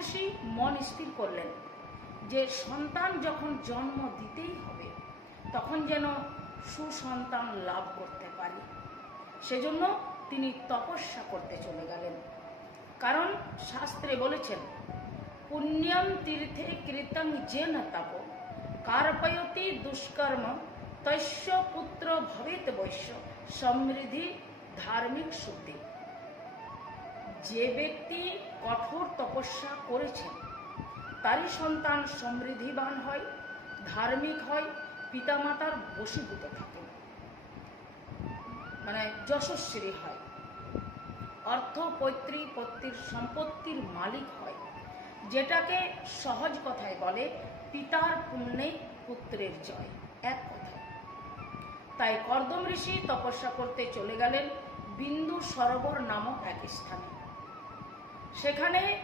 ঋষি মন স্থির করলেন যে সন্তান যখন জন্ম দিতেই হবে তখন যেন সুসন্তান লাভ করতে পারি। সেজন্য তিনি তপস্যা করতে চলে গেলেন। কারণ শাস্ত্রে বলেছেন, পুণ্যম তীর্থে কৃতং যেন তপ কার্পয়তি দুষ্কর্ম তস্য পুত্র ভবেত বৈশ্য সমৃদ্ধি ধার্মিক শুদ্ধি। যে ব্যক্তি কঠোর তপস্যা করেছেন তারই সন্তান সমৃদ্ধিবান হয়, ধার্মিক হয়, পিতামাতার বশীভূত থাকে, মানে যশস্বী হয়, অর্থ পৈতৃক সম্পত্তির মালিক হয়, যেটাকে সহজ কথায় বলে পিতার পুণ্যে পুত্রের জয়, এক কথায়। তাই কর্দম ঋষি তপস্যা করতে চলে গেলেন বিন্দু সরোবর নামক এক স্থানে। সেখানে